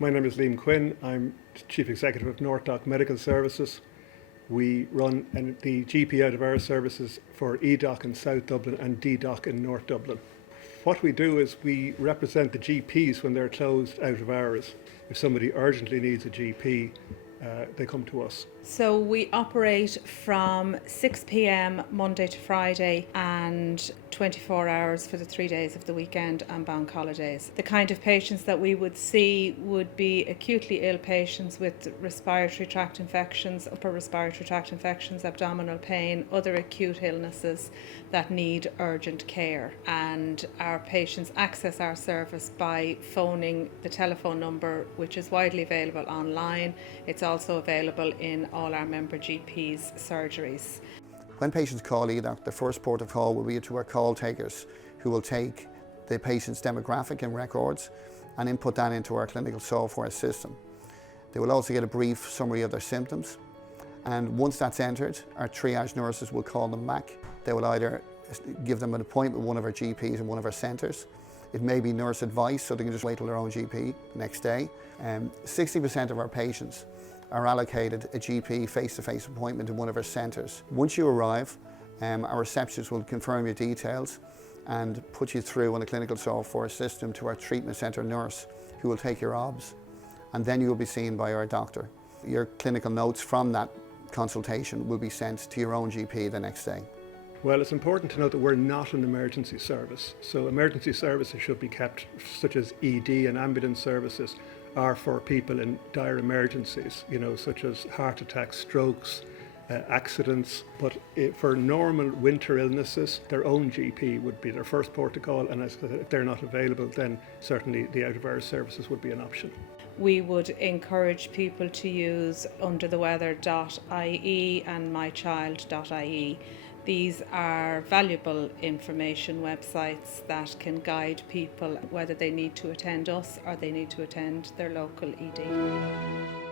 My name is Quinn. I'm Chief Executive of North Dublin Medical Services. We run the GP out of our services for Edoc in South Dublin and Ddoc in North Dublin. What we do is we represent the GPs when they're closed out of hours. If somebody urgently needs a GP, they come to us. So we operate from 6 p.m. Monday to Friday and 24 hours for the 3 days of the weekend and bank holidays. The kind of patients that we would see would be acutely ill patients with respiratory tract infections, upper respiratory tract infections, abdominal pain, other acute illnesses that need urgent care. And our patients access our service by phoning the telephone number, which is widely available online. It's also available in all our member GPs' surgeries. When patients call Edoc, the first port of call will be to our call takers, who will take the patient's demographic and records and input that into our clinical software system. They will also get a brief summary of their symptoms, and once that's entered, our triage nurses will call them back. They will either give them an appointment with one of our GPs in one of our centres. It may be nurse advice, so they can just wait till their own GP the next day. 60% of our patients are allocated a GP face-to-face appointment in one of our centres. Once you arrive, our receptionist will confirm your details and put you through on a clinical software system to our treatment centre nurse, who will take your OBS, and then you will be seen by our doctor. Your clinical notes from that consultation will be sent to your own GP the next day. Well, it's important to note that we're not an emergency service. So emergency services should be kept, such as ED and ambulance services, are for people in dire emergencies, such as heart attacks, strokes, accidents. But for normal winter illnesses, their own GP would be their first port of call, and as I said, if they're not available, then certainly the out-of-hours services would be an option. We would encourage people to use undertheweather.ie and mychild.ie. These are valuable information websites that can guide people whether they need to attend us or they need to attend their local ED.